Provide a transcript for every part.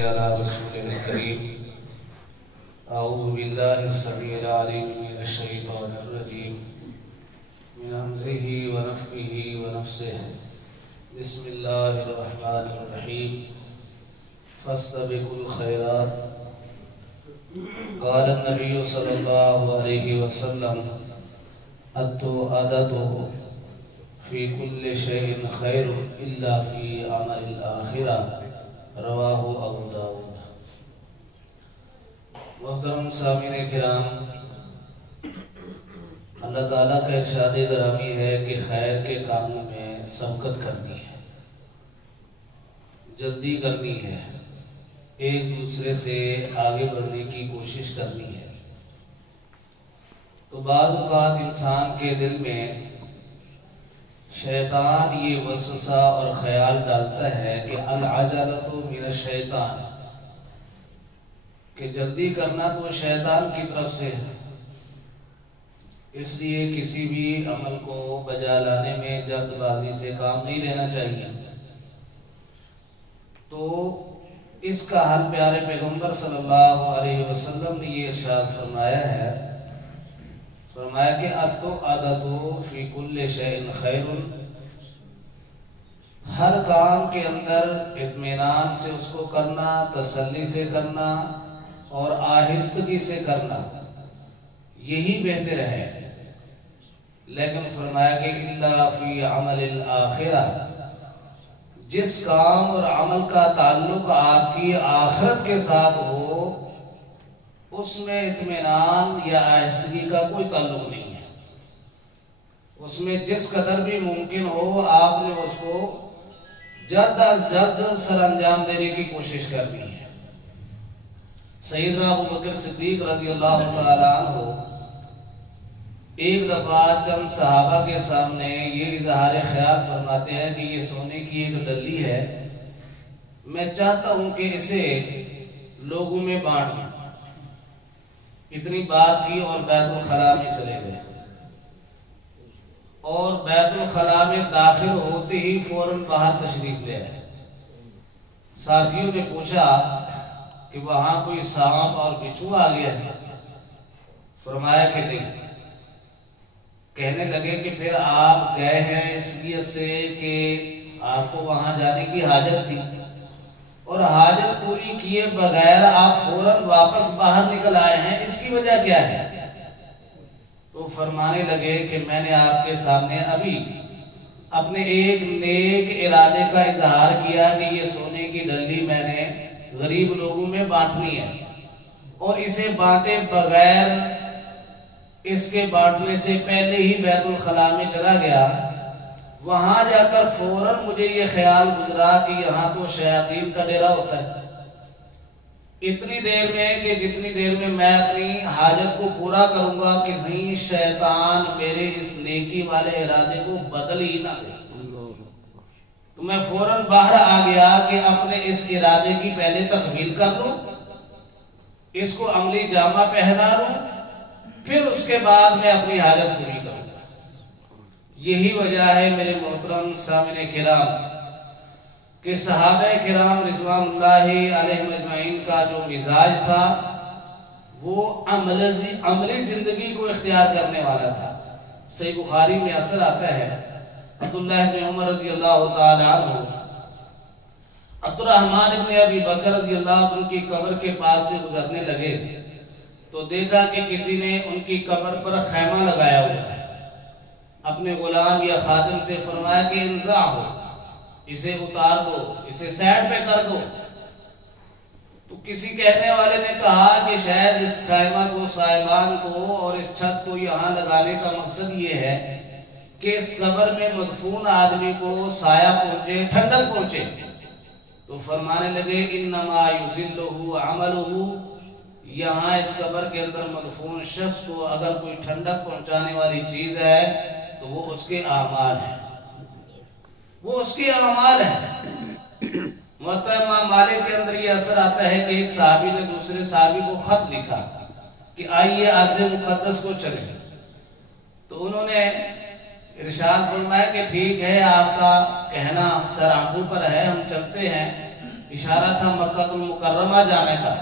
على رسوله الكريم أعوذ بالله السميع العليم من الشيطان الرجيم من همزه ونفخه ونفسه بسم الله الرحمن الرحيم فاستبقوا الخيرات قال النبي صلى الله عليه وسلم التوأدة في كل شيء خير إلا في عمل الآخرة رواہ ابو داؤد۔ محترم سامعین کرام، اللہ تعالیٰ کا ارشاد گرامی ہے کہ خیر کے کاموں میں سبقت کرنی ہے، جلدی کرنی ہے، ایک دوسرے سے آگے بڑھنے کی کوشش کرنی ہے۔ تو بعض اوقات انسان کے دل میں شیطان یہ وسوسہ اور خیال ڈالتا ہے کہ العجلۃ من الشیطان، کہ جلدی کرنا تو شیطان کی طرف سے ہے، اس لیے کسی بھی عمل کو بجا لانے میں جلد بازی سے کام نہیں لینا چاہیے۔ تو اس کا حل پیارے پیغمبر صلی اللہ علیہ وسلم نے یہ ارشاد فرمایا ہے، فرمایا کہ التوأدۃ فی کل شیء خیر، ہر کام کے اندر اطمینان سے اس کو کرنا، تسلی سے کرنا اور آہستگی سے کرنا، یہی بہتر ہے۔ لیکن فرمایا کہ الا فی عمل الآخرہ، جس کام اور عمل کا تعلق آپ کی آخرت کے ساتھ ہو، اس میں اطمینان یا آہستگی کا کوئی تعلق نہیں ہے۔ اس میں جس قدر بھی ممکن ہو آپ نے اس کو جلد از جلد سر انجام دینے کی کوشش کرنی ہے۔ سیدنا ابو بکر صدیق رضی اللہ تعالیٰ عنہ ایک دفعہ چند صحابہ کے سامنے یہ اظہار خیال فرماتے ہیں کہ یہ سونے کی ایک ڈلی ہے، میں چاہتا ہوں کہ اسے لوگوں میں بانٹ دوں۔ اتنی بات کی اور بیت الخلاء میں چلے گئے، اور بیت الخلاء میں داخل ہوتے ہی فوراً باہر تشریف لے آئے۔ ساتھیوں نے پوچھا کہ وہاں کوئی سانپ اور بچھو آ گیا ہے؟ فرمایا کہ نہیں۔ کہنے لگے کہ پھر آپ گئے ہیں اس لیے سے کہ آپ کو وہاں جانے کی حاجت تھی، اور حاجت پوری کیے بغیر آپ فوراً واپس باہر نکل آئے ہیں، اس کی وجہ کیا ہے؟ تو فرمانے لگے کہ میں نے آپ کے سامنے ابھی اپنے ایک نیک ارادے کا اظہار کیا کہ یہ سونے کی ڈلی میں نے غریب لوگوں میں بانٹنی ہے، اور اسے بانٹے بغیر اس کے بانٹنے سے پہلے ہی بیت الخلاء میں چلا گیا۔ وہاں جا کر فوراً مجھے یہ خیال گزرا کہ یہاں تو شیاطین کا ڈیرا ہوتا ہے، اتنی دیر میں کہ جتنی دیر میں میں اپنی حاجت کو پورا کروں گا کہیں شیطان میرے اس نیکی والے ارادے کو بدل ہی نہ دے۔ تو میں فوراً باہر آ گیا کہ اپنے اس ارادے کی پہلے تکمیل کر لوں، اس کو عملی جامہ پہنا لوں، پھر اس کے بعد میں اپنی حاجت پوری کروں گا۔ یہی وجہ ہے میرے محترم سامعین کرام کہ صحابہ کرام رضوان اللہ علیہم اجمعین کا جو مزاج تھا وہ عملی زندگی کو اختیار کرنے والا تھا۔ صحیح بخاری میں اثر آتا ہے، عبداللہ بن عمر رضی اللہ تعالی عنہ عبد الرحمن بن ابی بکر رضی اللہ عنہ کی قبر کے پاس سے گزرنے لگے تو دیکھا کہ کسی نے ان کی قبر پر خیمہ لگایا ہوا ہے۔ اپنے غلام یا خادم سے فرمایا کہ انزع ہو، اسے اتار دو، اسے سائڈ پہ کر دو۔ تو کسی کہنے والے نے کہا کہ شاید اس خیمہ کو، سائبان کو اور اس چھت کو یہاں لگانے کا مقصد یہ ہے کہ اس قبر میں مدفون آدمی کو سایہ پہنچے، ٹھنڈک پہنچے۔ تو فرمانے لگے انما یذلہ عملہ، یہاں اس قبر کے اندر مدفون شخص کو اگر کوئی ٹھنڈک پہنچانے والی چیز ہے تو وہ اس کے اعمال ہیں، وہ اس کے اعمال ہیں۔ محترم مالک کے اندر یہ اثر آتا ہے کہ ایک صحابی نے دوسرے صحابی کو خط لکھا کہ آئیے عرض مقدس کو چلیں، تو انہوں نے ارشاد فرمایا کہ ٹھیک ہے، آپ کا کہنا سر آنکھوں پر ہے، ہم چلتے ہیں، इशारा था मक्का मुकर्रमा जाने का,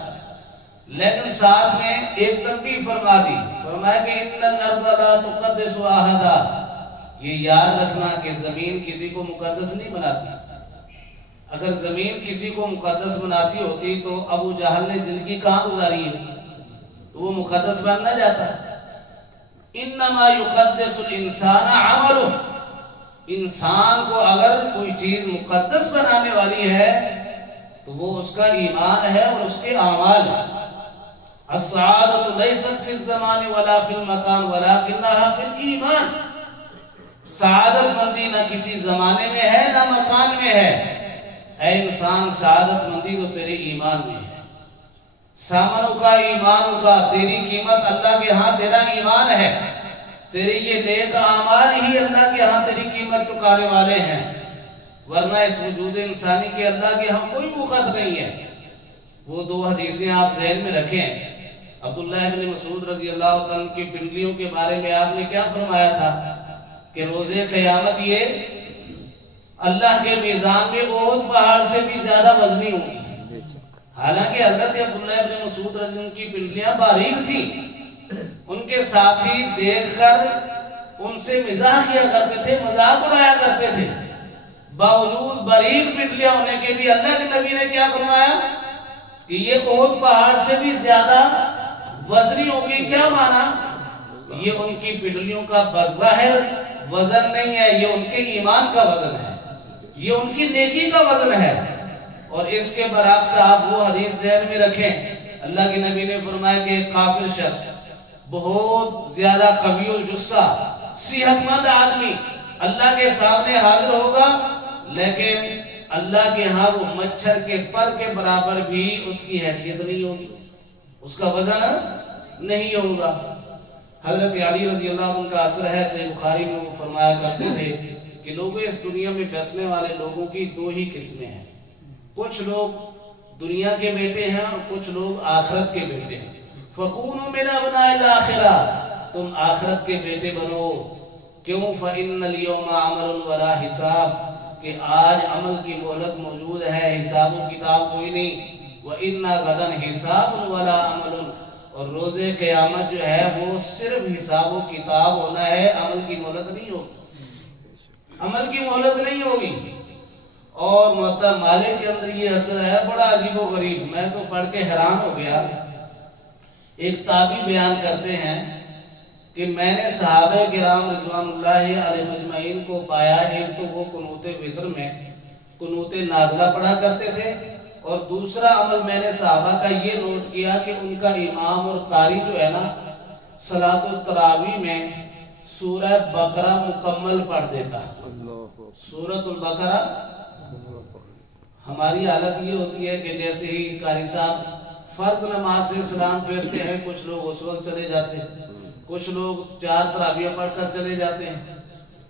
लेकिन साथ में एक तंबीह फरमा दी, फरमाया कि इन्नल अर्ज़ ला तुक़द्दिसु अहदा, ये याद रखना कि जमीन किसी को मुकद्दस नहीं बनाती। अगर जमीन किसी को मुकद्दस बनाती होती तो अबू जहल ने जिंदगी कहाँ गुजारी है, तो वो मुकद्दस बन ना जाता। इन्नमा युक़द्दिसुल इंसान अमलुहु, इंसान को अगर कोई चीज मुकद्दस बनाने वाली है तो वो उसका ईमान है और उसके अमाल है। अस्सादतु लैसत फिल ज़मानी वला फिल मकान वलाकिन्नहा फिल ईमान, सआदत मंदी न किसी जमाने में है न मकान में है। ऐ इंसान, सआदत मंदी तो तेरे ईमान में है। सामनों का ईमानों का, तेरी कीमत अल्लाह के यहाँ तेरा ईमान है, तेरे ये नेक आमाल ही अल्लाह के यहाँ तेरी कीमत चुकाने वाले हैं, वरना इस वजूद इंसानी के अल्लाह के यहाँ कोई मुकद नहीं है। वो दो हदीसें आप ज़हन में रखें। अब्दुल्लाह इब्न मसूद रज़ी अल्लाह तआला की पिंडलियों के बारे में आपने क्या फरमाया था कि रोज़े क़यामत ये अल्लाह के मीज़ान में ओहद पहाड़ से भी ज्यादा वजनी होगी। हालांकि हजरत अब्दुल्लाह इब्न मसूद रज़ी अल्लाह की पिंडलियां बारीक थी, उनके साथी देखकर उनसे मिजाह किया करते थे, मजाक उड़ाया करते थे। बावजूद बारीक पिंडलियां होने के भी अल्लाह के नबी ने क्या फरमाया कि ये ओहद पहाड़ से भी ज्यादा वजनी होगी। क्या माना? ये उनकी पिंडलियों का बज़ाहिर वजन नहीं है, ये उनके ईमान का वजन है, ये उनकी नेकी का वजन है। और इसके बरअक्स आप वो हदीस ज़हन में रखें, अल्लाह के नबी ने फरमाया कि काफिर शख्स, बहुत ज्यादा कवीउल जुस्सा, सेहतमंद आदमी अल्लाह के सामने हाजिर होगा, लेकिन अल्लाह के यहाँ वो मच्छर के पर के बराबर भी उसकी हैसियत नहीं होगी, उसका वजन नहीं होगा। हजरत अली रज़ी अल्लाह अन्हु का असर है, सही बुखारी में वो फरमाया करते थे कि लोगों, इस दुनिया में बसने वाले लोगों की दो ही किस्में हैं। कुछ लोग दुनिया के बेटे हैं और कुछ लोग आखिरत के बेटे हैं। फकूनु मिन अबनाइल आखिरा, तुम आखिरत के बेटे बनो। क्यों? फइन्नल यौमा अमलुन वला हिसाब, कि आज अमल की मोहलत मौजूद है, हिसाब किताब कोई नहीं। व इन्ना गदन हिसाबुन वला अमलुन, और रोजे क़यामत जो है वो सिर्फ हिसाब किताब होना है, अमल की मोहलत नहीं होगी, अमल की मोहलत नहीं होगी। और मतलब मालिक के अंदर ये असर है बड़ा अजीबो गरीब, मैं तो पढ़ के हैरान हो गया। एक ताबी बयान करते हैं कि मैंने सहाबे किराम रिज़वानुल्लाहि अलैहिम अजमईन को पाया, एक तो वो कुनूते वितर में कुनूते नाज़िला पढ़ा करते थे, और दूसरा अमल मैंने सहाबा का ये नोट किया कि उनका इमाम और कारी जो है ना, सलातुल तरावी में सूरह बकरा मुकम्मल पढ़ देता। सूरतुल बकरा, हमारी हालत ये होती है कि जैसे ही कारी साहब फर्ज नमाज से सलाम फेरते हैं, कुछ लोग उस वक्त चले जाते हैं, कुछ लोग 4 तरावियां पढ़कर चले जाते हैं,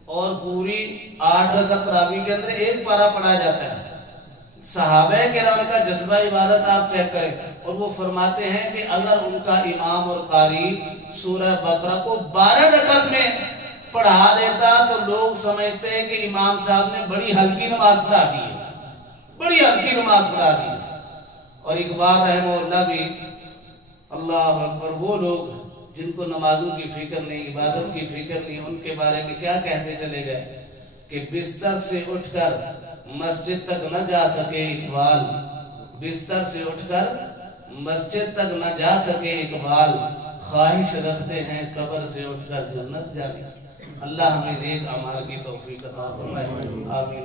और पूरी 8 रकात तरावी के अंदर एक पारा पढ़ा जाता है। सहाबे किराम का जज्बा इबादत आप चेक करें, और वो फरमाते हैं कि अगर उनका इमाम और कारी सूरह बकरा को 12 रकात में पढ़ा देता तो लोग समझते हैं कि इमाम साहब ने बड़ी हल्की नमाज पढ़ा दी है, बड़ी हल्की नमाज पढ़ा दी है। और इकबाल रहमहुल्लाह भी, अल्लाह अकबर, वो लोग जिनको नमाजों की फिक्र नहीं, इबादत की फिक्र नहीं, उनके बारे में क्या कहते चले गए कि बिस्तर से उठकर मस्जिद तक न जा सके इकबाल, बिस्तर से उठकर मस्जिद तक न जा सके इकबाल, ख्वाहिश रखते हैं कब्र से उठकर जन्नत जाने। अल्लाह हमें नेक अमाल की तौफीक अता फरमाए। आमीन।